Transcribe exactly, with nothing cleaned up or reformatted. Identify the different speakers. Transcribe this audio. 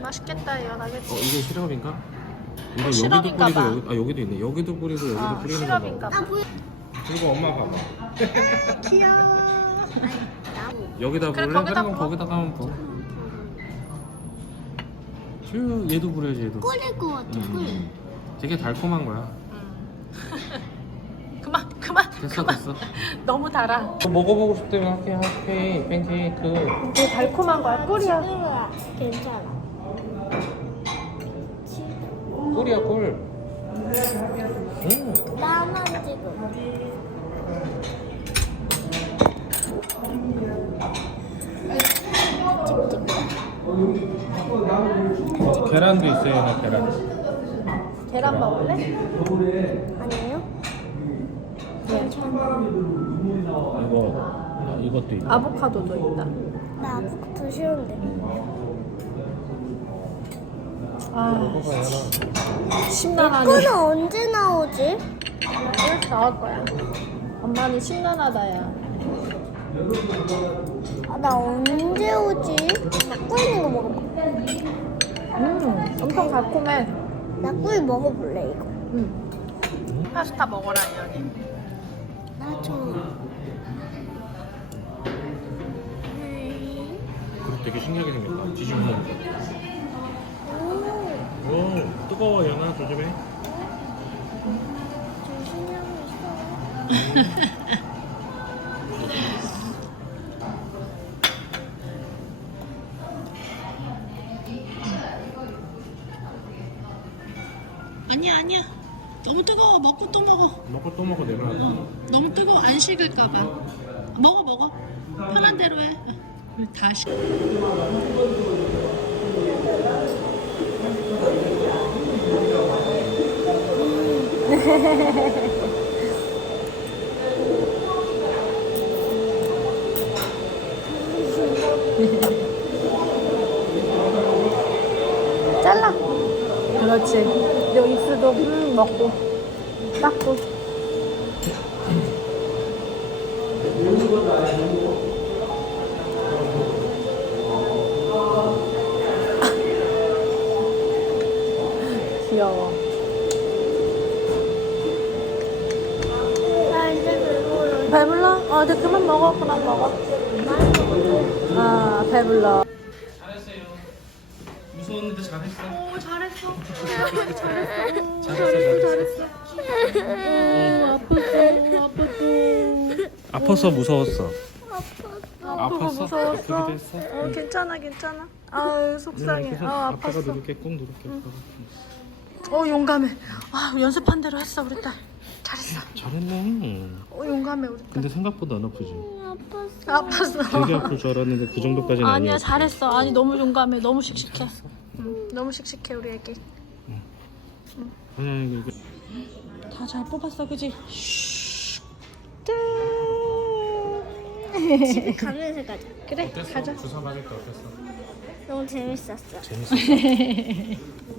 Speaker 1: 맛있겠다 이거 나겠지.
Speaker 2: 어 이게 시럽인가? 이거 여기도
Speaker 1: 시럽인가
Speaker 2: 뿌리고
Speaker 1: 봐.
Speaker 2: 여기, 아 여기도 있네. 여기도 뿌리고 여기도
Speaker 1: 아,
Speaker 2: 뿌리는
Speaker 1: 시럽인가
Speaker 2: 거
Speaker 1: 봐.
Speaker 2: 봐. 이거 엄마가 봐.
Speaker 1: 귀여워.
Speaker 2: 여기다
Speaker 1: 그래,
Speaker 2: 불래?
Speaker 1: 거기다
Speaker 2: 그러면
Speaker 1: 부어.
Speaker 2: 거기다가 하면 부어. 쭉 얘도 부려야지 얘도.
Speaker 3: 꿀일 것 같아. 꿀.
Speaker 2: 음. 되게 달콤한 거야.
Speaker 1: 그만 그만
Speaker 2: 됐어
Speaker 1: 그만.
Speaker 2: 됐어.
Speaker 1: 너무 달아.
Speaker 2: 먹어보고 싶다면 할게 할게 팬케이크.
Speaker 1: 되게 달콤한 거야. 꿀이야.
Speaker 3: 지금은 괜찮아.
Speaker 2: 꿀이야 꿀. 음.
Speaker 3: 나만 지금.
Speaker 2: 계란도 있어요 나 계란.
Speaker 1: 계란 먹을래?
Speaker 3: 아니에요?
Speaker 2: 이거 아, 이것도 있고.
Speaker 1: 아보카도도 있다.
Speaker 3: 나 아무것도 싫은데.
Speaker 1: 아
Speaker 2: 먹어봐요.
Speaker 1: 심란하네.
Speaker 3: 이거는 언제 나오지?
Speaker 1: 이렇게 나올 거야. 엄마는 심란하다야.
Speaker 3: 아, 나 언제 오지? 나 꿀 있는 거 먹어봐.
Speaker 1: 음 엄청 달콤해.
Speaker 3: 나 꿀 먹어볼래 이거.
Speaker 1: 음. 파스타 먹어라 이현이.
Speaker 3: 나 좀.
Speaker 2: 그거 되게 신기하게 생겼다. 뒤집어 먹으니까.
Speaker 3: 오,
Speaker 2: 오 뜨거워 연아 조심해.
Speaker 3: 조심하고 있어.
Speaker 4: 아니야 아니야 너무 뜨거워. 먹고 또 먹어.
Speaker 2: 먹고 또 먹어 내려놔.
Speaker 4: 너무 뜨거워. 안 식을까봐. 먹어 먹어. 편한 대로 해. 우리 다 식.
Speaker 1: 잘라. 그렇지. 너 입술도 음 먹고 닦고. 귀여워.
Speaker 3: 나 이제 배불러.
Speaker 1: 배불러? 어, 이제 그만 먹어. 그만 먹어. 아, 배불러.
Speaker 2: 잘했어요. 무서웠는데 잘했어.
Speaker 1: 오, 잘했어.
Speaker 2: 잘했어 잘했어. 아팠어 무서웠어.
Speaker 1: 아프고
Speaker 2: 아팠어?
Speaker 1: 무서웠어.
Speaker 2: 그렇게 됐어?
Speaker 1: 어, 괜찮아, 괜찮아. 아유, 속상해. 아,
Speaker 2: 아빠가
Speaker 1: 아팠어.
Speaker 2: 누를게 꾹 누를게.
Speaker 1: 어, 용감해. 아, 연습한 대로 했어, 우리 딸. 잘했어.
Speaker 2: 잘했네.
Speaker 1: 어, 용감해, 우리 딸.
Speaker 2: 근데 생각보다 안 아프지.
Speaker 3: 아팠어.
Speaker 1: 아팠어.
Speaker 2: 되게 아플 줄 알았는데 그 정도까지는
Speaker 1: 아니야,
Speaker 2: 아니었어.
Speaker 1: 잘했어. 아니, 너무 용감해. 너무 씩씩해. 응, 너무 씩씩해, 우리 애기.
Speaker 2: 아니 이게
Speaker 1: 다 잘 뽑았어, 그지? 슈.
Speaker 3: 집에 가면서 가자.
Speaker 1: 그래, 가자.
Speaker 2: 주사 맞을 때 어땠어?
Speaker 3: 너무 재밌었어.
Speaker 2: 재밌었어.